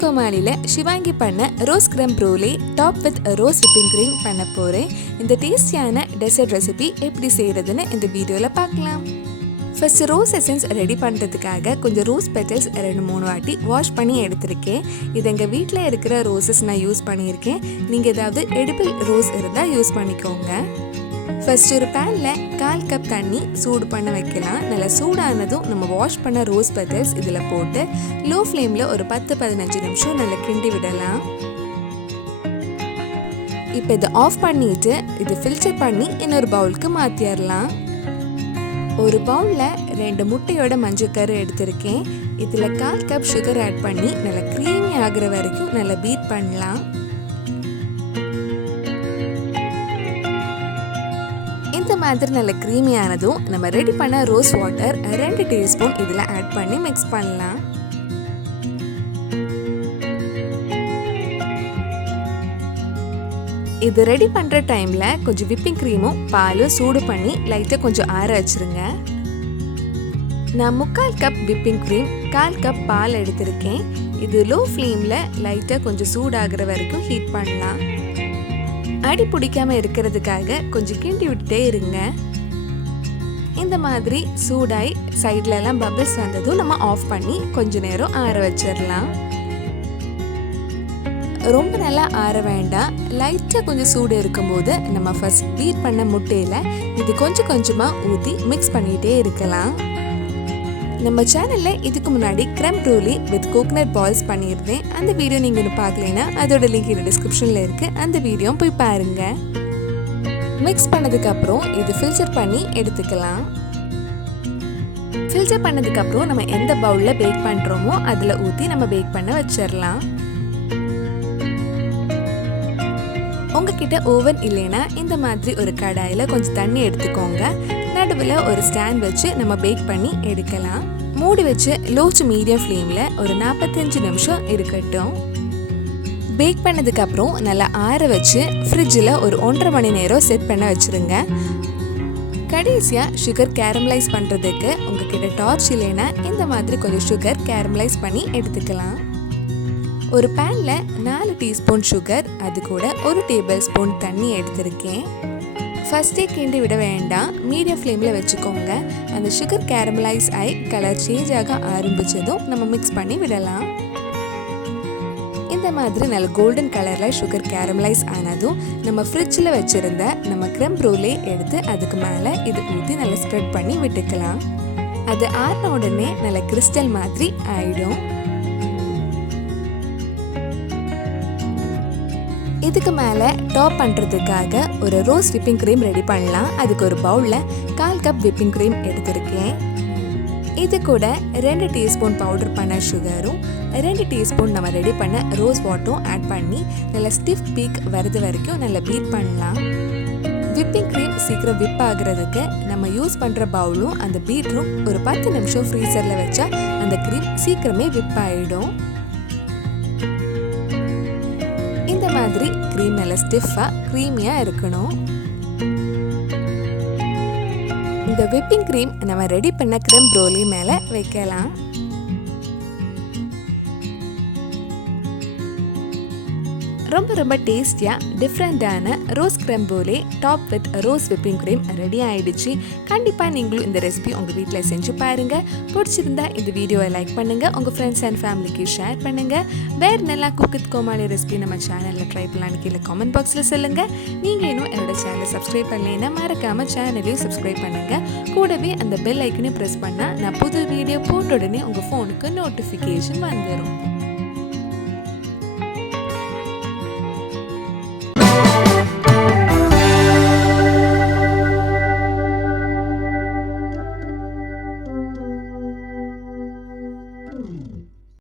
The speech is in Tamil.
Comali Sivaangi பண்ண rose creme brulee top with rose whipping cream பண்ண போறேன். இந்த டேஸ்டியான டெசர்ட் ரெசிபி எப்படி செய்யறதுன்னு இந்த வீடியோல பார்க்கலாம். ஃபர்ஸ்ட் ரோஸ் எசன்ஸ் ரெடி பண்ணுறதுக்காக கொஞ்சம் ரோஸ் பெட்டல்ஸ் 2-3 வாட்டி வாஷ் பண்ணி எடுத்திருக்கேன். இது எங்கள் வீட்டில் இருக்கிற ரோசஸ் நான் யூஸ் பண்ணியிருக்கேன். நீங்கள் ஏதாவது எடிபிள் ரோஸ் இருந்தால் யூஸ் பண்ணிக்கோங்க. ஃபர்ஸ்ட் ஒரு பேனில் 1/4 கப் தண்ணி சூடு பண்ண வைக்கலாம். நல்லா சூடானதும் நம்ம வாஷ் பண்ண ரோஸ் பெட்டல்ஸ் இதில் போட்டு லோ ஃப்ளேமில் ஒரு 10-15 நிமிஷம் நல்லா கிண்டி விடலாம். இப்போ இதை ஆஃப் பண்ணிட்டு இது ஃபில்டர் பண்ணி இன்னொரு பவுலுக்கு மாற்றிடலாம். ஒரு பவுலில் 2 முட்டையோட மஞ்சக்கரு எடுத்திருக்கேன். இதில் 1/4 கப் சுகர் ஆட் பண்ணி நல்லா க்ரீமி ஆகிற வரைக்கும் நல்லா பீட் பண்ணலாம். இந்த மாதிரி நல்ல க்ரீமி ஆனதும் நம்ம ரெடி பண்ண ரோஸ் வாட்டர் 2 டீஸ்பூன் இதில் ஆட் பண்ணி மிக்ஸ் பண்ணலாம். இது ரெடி பண்ணுற டைமில் கொஞ்சம் விப்பிங் க்ரீமும் பாலும் சூடு பண்ணி லைட்டாக கொஞ்சம் ஆற வச்சுருங்க. நான் 3/4 கப் விப்பிங் க்ரீம் 1/4 கப் பால் எடுத்திருக்கேன். இது லோ ஃப்ளேமில் லைட்டாக கொஞ்சம் சூடாகிற வரைக்கும் ஹீட் பண்ணலாம். அடி பிடிக்காம இருக்கிறதுக்காக கொஞ்சம் கிண்டி விட்டுட்டே இருங்க. இந்த மாதிரி சூடாய் சைட்லலாம் பபிள்ஸ் வந்ததும் நம்ம ஆஃப் பண்ணி கொஞ்ச நேரம் ஆற வச்சிடலாம். ரொம்ப நல்லா ஆற வேண்டாம். லைட்டாக கொஞ்சம் சூடு இருக்கும்போது நம்ம ஃபர்ஸ்ட் பீட் பண்ண முட்டையில் இது கொஞ்சம் கொஞ்சமாக ஊற்றி மிக்ஸ் பண்ணிகிட்டே இருக்கலாம். நம்ம சேனலில் இதுக்கு முன்னாடி creme brulee with coconut balls பண்ணியிருந்தேன். அந்த வீடியோ நீங்கள் இன்னும் பார்க்கலைன்னா அதோட லிங்க் இந்த டிஸ்கிரிப்ஷனில் இருக்குது. அந்த வீடியோ போய் பாருங்கள். மிக்ஸ் பண்ணதுக்கப்புறம் இது ஃபில்டர் பண்ணி எடுத்துக்கலாம். ஃபில்டர் பண்ணதுக்கப்புறம் நம்ம எந்த பவுலில் பேக் பண்ணுறோமோ அதில் ஊற்றி நம்ம பேக் பண்ண வச்சிடலாம். உங்ககிட்ட ஓவன் இல்லைன்னா இந்த மாதிரி ஒரு கடாயில் கொஞ்சம் தண்ணி எடுத்துக்கோங்க. நடுவில் ஒரு ஸ்டாண்ட் வச்சு நம்ம பேக் பண்ணி எடுக்கலாம். மூடி வச்சு லோ டு மீடியம் ஃப்ளேமில் ஒரு 45 நிமிஷம் இருக்கட்டும். பேக் பண்ணதுக்கப்புறம் நல்லா ஆற வச்சு ஃப்ரிட்ஜில் ஒரு 1.5 மணி நேரம் செட் பண்ண வச்சுருங்க. கடைசியாக சுகர் கேரமலைஸ் பண்ணுறதுக்கு உங்ககிட்ட டார்ச் இல்லைன்னா இந்த மாதிரி கொஞ்சம் சுகர் கேரமலைஸ் பண்ணி எடுத்துக்கலாம். ஒரு பேனில் 4 டீஸ்பூன் சுகர், அது கூட 1 டேபிள் ஸ்பூன் தண்ணி எடுத்திருக்கேன். ஃபர்ஸ்டே கிண்டி விட வேண்டாம், மீடியம் ஃப்ளேமில் வச்சுக்கோங்க. அந்த சுகர் கேரமலைஸ் ஆகி கலர் சேஞ்ச் ஆக ஆரம்பித்ததும் நம்ம மிக்ஸ் பண்ணி விடலாம். இந்த மாதிரி நல்ல கோல்டன் கலரில் சுகர் கேரமலைஸ் ஆனதும் நம்ம ஃப்ரிட்ஜில் வச்சுருந்த நம்ம creme brulee எடுத்து அதுக்கு மேலே இது ஊற்றி நல்லா ஸ்ப்ரெட் பண்ணி விட்டுக்கலாம். அது ஆறின உடனே நல்ல கிறிஸ்டல் மாதிரி ஆயிடும். இதுக்கு மேலே டாப் பண்ணுறதுக்காக ஒரு ரோஸ் விப்பிங் க்ரீம் ரெடி பண்ணலாம். அதுக்கு ஒரு பவுலில் 1/4 கப் விப்பிங் க்ரீம் எடுத்திருக்கேன். இது கூட 2 டீஸ்பூன் பவுடர் பண்ண சுகரும் 2 டீஸ்பூன் நம்ம ரெடி பண்ண ரோஸ் வாட்டரும் ஆட் பண்ணி நல்லா ஸ்டிஃப் பீக் வரது வரைக்கும் நல்லா பீட் பண்ணலாம். விப்பிங் க்ரீம் சீக்கிரம் விப் ஆகுறதுக்கு நம்ம யூஸ் பண்ணுற பவுலும் அந்த பீட்டரும் ஒரு 10 நிமிஷம் ஃப்ரீசரில் வச்சா அந்த க்ரீம் சீக்கிரமே விப் ஆகிடும். இந்த மாதிரி க்ரீம் நல்லா ஸ்டிஃபாக க்ரீமியாக இருக்கணும். இந்த விப்பிங் க்ரீம் நம்ம ரெடி பண்ண creme brulee மேலே வைக்கலாம். ரொம்ப டேஸ்டியாக டிஃப்ரெண்ட்டான rose creme brulee top with rose whipping cream ready ஆகிடுச்சு. கண்டிப்பாக நீங்களும் இந்த ரெசிபி உங்கள் வீட்டில் செஞ்சு பாருங்கள். பிடிச்சிருந்தா இந்த வீடியோவை லைக் பண்ணுங்கள், உங்கள் ஃப்ரெண்ட்ஸ் அண்ட் ஃபேமிலிக்கு ஷேர் பண்ணுங்கள். வேறு நல்லா குக் வித் கோமாளி ரெசிபி நம்ம சேனலில் ட்ரை பண்ணலான்னு கீழே காமெண்ட் பாக்ஸில் சொல்லுங்கள். நீங்கள் இன்னும் என்னோட சேனலை சப்ஸ்கிரைப் பண்ணலைன்னா மறக்காமல் சேனலையும் சப்ஸ்கிரைப் பண்ணுங்கள். கூடவே அந்த பெல் ஐக்கனையும் ப்ரெஸ் பண்ணால் நான் புது வீடியோ போட்ட உடனே உங்கள் ஃபோனுக்கு நோட்டிஃபிகேஷன் வந்துடும்.